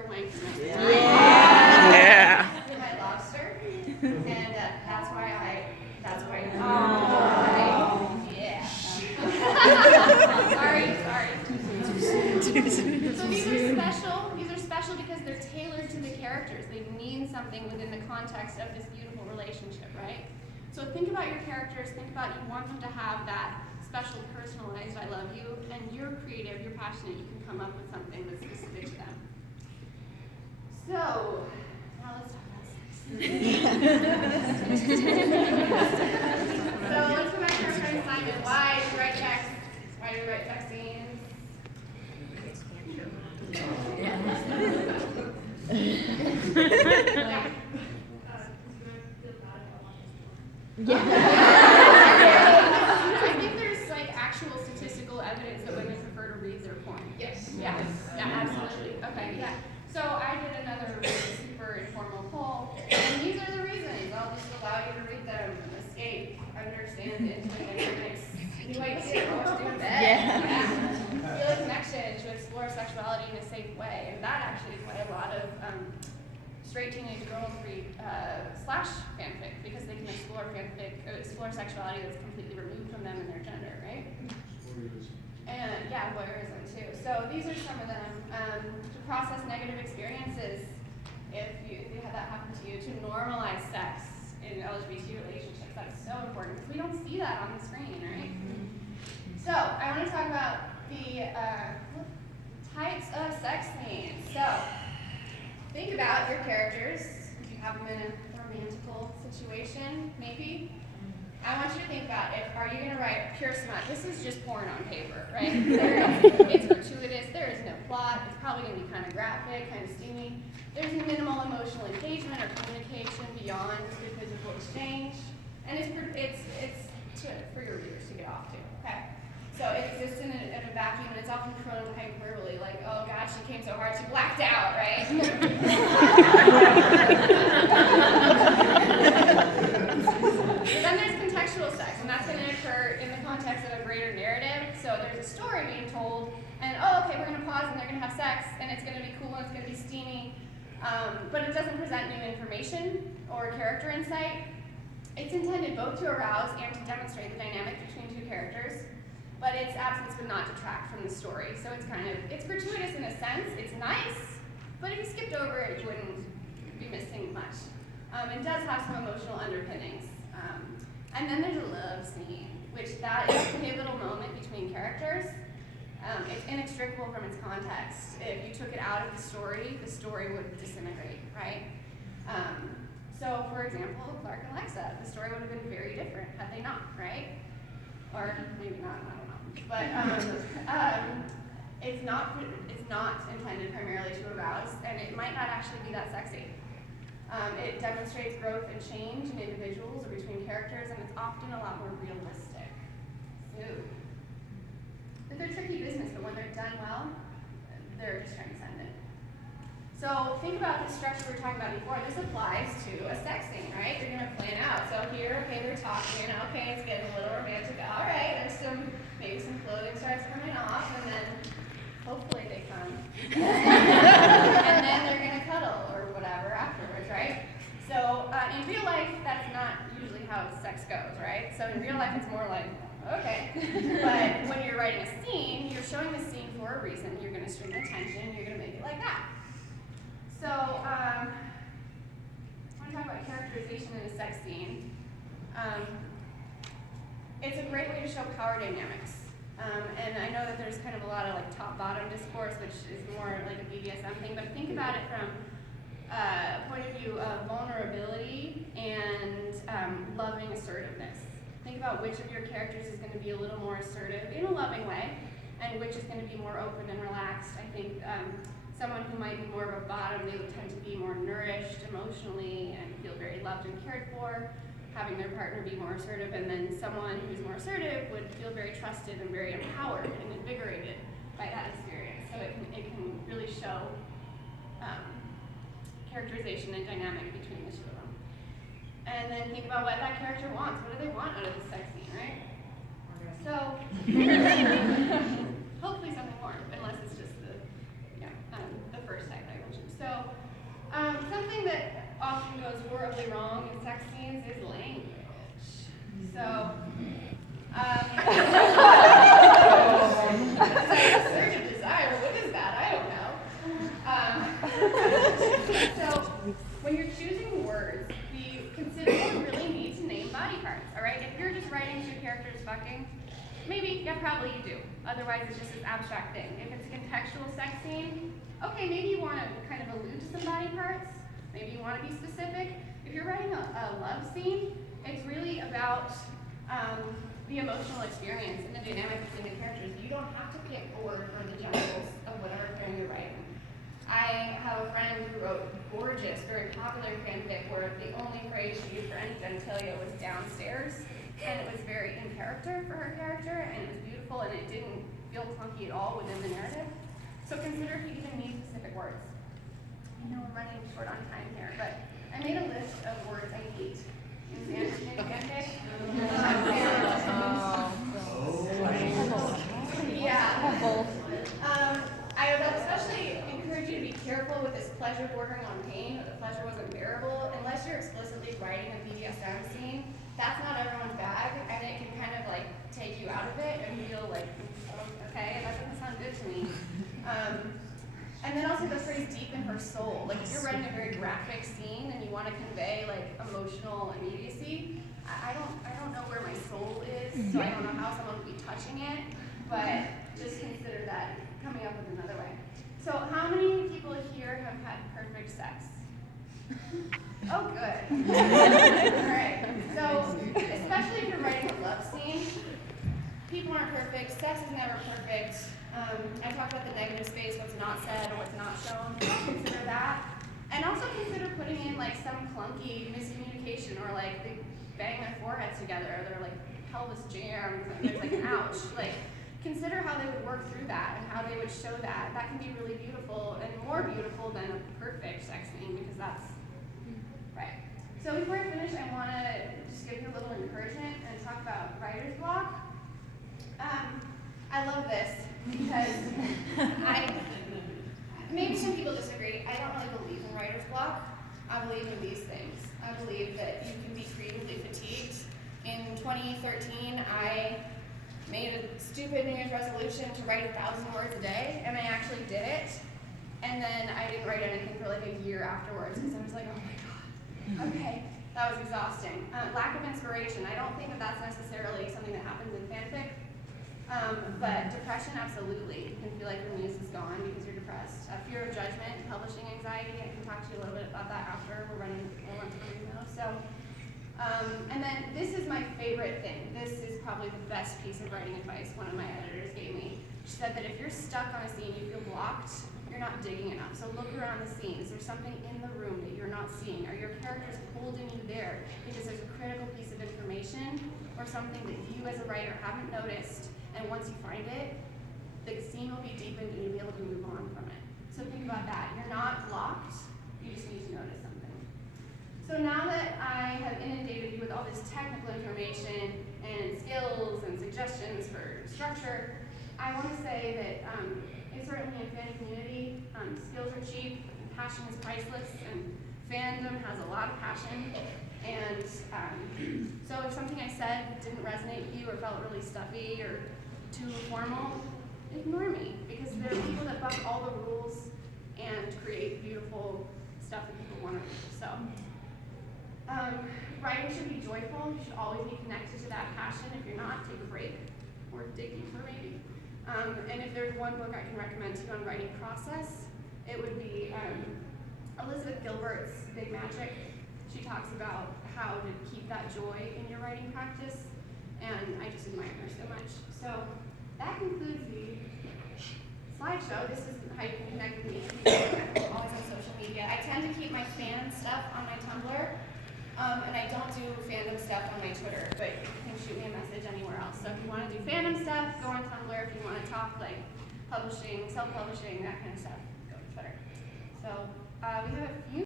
a wanker next to Yeah. my lobster, and that's why. Oh. Yeah. sorry. So these are special. These are special because they're tailored to the characters. They mean something within the context of this beautiful relationship, right? So think about your characters. Think about you want them to have that special, personalized "I love you," and you're creative, you're passionate. You can come up with something that's specific to them. So now let's talk about sex. So let's go back to our friend Simon. Why do you write text? Why do you write sex scenes? Yeah. I think there's like actual statistical evidence that women prefer to read their porn. Yes. Yeah, absolutely. Okay, yeah. So I did another really super informal poll, and these are the reasons. I'll just allow you to read them, escape, understand the intimate dynamics, new idea what to do in bed. Yeah. Feel a connection to explore sexuality in a safe way, and that actually is why a lot of straight teenage girls read slash fanfic, because they can explore sexuality that's completely removed from them and their gender, right? And yeah, voyeurism too. So these are some of them. To process negative experiences, if you had that happen to you, to normalize sex in LGBT relationships, that's so important because we don't see that on the screen, right? So I want to talk about the types of sex scenes. So think about your characters. If you have them in a romantical situation, maybe. I want you to think about are you going to write pure smut? This is just porn on paper, right? It's gratuitous. There is no plot. It's probably going to be kind of graphic, kind of steamy. There's minimal emotional engagement or communication beyond the physical exchange, and it's for your readers to get off to. Okay. So it exists in a vacuum, and it's often prone to hyperbole, like, oh gosh, she came so hard, she blacked out, right? Then there's contextual sex, and that's going to occur in the context of a greater narrative. So there's a story being told, and okay, we're going to pause, and they're going to have sex, and it's going to be cool, and it's going to be steamy, but it doesn't present new information or character insight. It's intended both to arouse and to demonstrate the dynamic between two characters, but its absence would not detract from the story. So it's gratuitous in a sense. It's nice, but if you skipped over it, you wouldn't be missing much. It does have some emotional underpinnings. And then there's a love scene, which that is a pivotal moment between characters. It's inextricable from its context. If you took it out of the story would disintegrate, right? So, for example, Clark and Alexa, the story would have been very different had they not, right? Or maybe not, I don't know. But it's not intended primarily to arouse, and it might not actually be that sexy. It demonstrates growth and change in individuals or between characters, and it's often a lot more realistic. Ooh. But they're tricky business, but when they're done well, they're just transcendent. So think about the structure we were talking about before. This applies to a sex scene, right? You're going to plan out. So here, okay, they're talking, okay, it's getting a little romantic. All right, there's maybe some clothing starts coming off, and then hopefully they come. And then they're going to cuddle or whatever afterwards, right? So in real life, that's not usually how sex goes, right? So in real life, it's more like, okay. But when you're writing a scene, you're showing the scene for a reason. You're going to string the tension. You're going to make it like that. So I want to talk about characterization in a sex scene. It's a great way to show power dynamics. And I know that there's kind of a lot of like top-bottom discourse, which is more like a BDSM thing, but think about it from a point of view of vulnerability and loving assertiveness. Think about which of your characters is going to be a little more assertive in a loving way, and which is going to be more open and relaxed. I think someone who might be more of a bottom, they would tend to be more nourished emotionally and feel very loved and cared for, having their partner be more assertive, and then someone who's more assertive would feel very trusted and very empowered and invigorated by that experience. So it can really show characterization and dynamic between the two of them. And then think about what that character wants. What do they want out of the sex scene, right? So hopefully something more, unless it's just the first type I mentioned. often goes horribly wrong in sex scenes is language. So, surge of desire, what is that? I don't know. So, when you're choosing words, we consider you really need to name body parts, alright? If you're just writing two characters fucking, maybe, yeah, probably you do. Otherwise, it's just this abstract thing. If it's a contextual sex scene, okay, maybe you want to kind of allude to some body parts. Maybe you want to be specific. If you're writing a love scene, it's really about the emotional experience and the dynamic between the characters. You don't have to pick a word for the genitals of whatever film you're writing. I have a friend who wrote gorgeous, very popular fanfic where the only phrase she used for any genitalia was downstairs, and it was very in character for her character, and it was beautiful, and it didn't feel clunky at all within the narrative. So consider if you even need specific words. I know we're running short on time here, but I made a list of words I hate in fanfic. I would especially encourage you to be careful with this pleasure bordering on pain, or the pleasure wasn't bearable, unless you're explicitly writing a BDSM scene. That's not everyone's bag, and it can kind of like take you out of it and feel like, okay, that doesn't sound good to me. And then also the phrase deep in her soul. Like if you're writing a very graphic scene and you want to convey like emotional immediacy, I don't know where my soul is, so I don't know how someone would be touching it, but just consider that coming up with another way. So how many people here have had perfect sex? Oh, good. Alright, so especially if you're writing a love scene, people aren't perfect, sex is never perfect. I talked about the negative space, what's not said or what's not shown. Consider that. And also consider putting in like some clunky miscommunication or like they bang their foreheads together or they're like pelvis jams and there's like an ouch. Like consider how they would work through that and how they would show that. That can be really beautiful and more beautiful than a perfect sex scene because that's right. So before I finish, I want to just give you a little encouragement and talk about writer's block. I love this because maybe some people disagree. I don't really believe in writer's block. I believe in these things. I believe that you can be creatively fatigued. In 2013, I made a stupid New Year's resolution to write 1,000 words a day, and I actually did it. And then I didn't write anything for like a year afterwards because I was like, oh my god, okay, that was exhausting. Lack of inspiration. I don't think that that's necessarily something that happens in fanfic. But depression, absolutely. You can feel like your muse is gone because you're depressed. Fear of judgment, publishing anxiety. I can talk to you a little bit about that after. We're running low on time now. So, and then this is my favorite thing. This is probably the best piece of writing advice one of my editors gave me. She said that if you're stuck on a scene, you feel blocked, you're not digging enough. So look around the scene. Is there something in the room that you're not seeing? Are your characters holding you there because there's a critical piece of information or something that you as a writer haven't noticed? And once you find it, the scene will be deepened and you'll be able to move on from it. So think about that. You're not blocked, you just need to notice something. So now that I have inundated you with all this technical information and skills and suggestions for structure, I want to say that certainly in fan community, skills are cheap, passion is priceless, and fandom has a lot of passion. And so if something I said didn't resonate with you or felt really stuffy or too formal, ignore me, because there are people that buck all the rules and create beautiful stuff that people want to read. So, writing should be joyful. You should always be connected to that passion. If you're not, take a break or dig deeper maybe. And if there's one book I can recommend to you on writing process, it would be Elizabeth Gilbert's Big Magic. She talks about how to keep that joy in your writing practice, and I just admire her so much. So that concludes the slideshow. This is how you can connect with me. Always on social media. I tend to keep my fan stuff on my Tumblr, and I don't do fandom stuff on my Twitter, but you can shoot me a message anywhere else. So if you want to do fandom stuff, go on Tumblr. If you want to talk like publishing, self-publishing, that kind of stuff, go to Twitter. So we have a few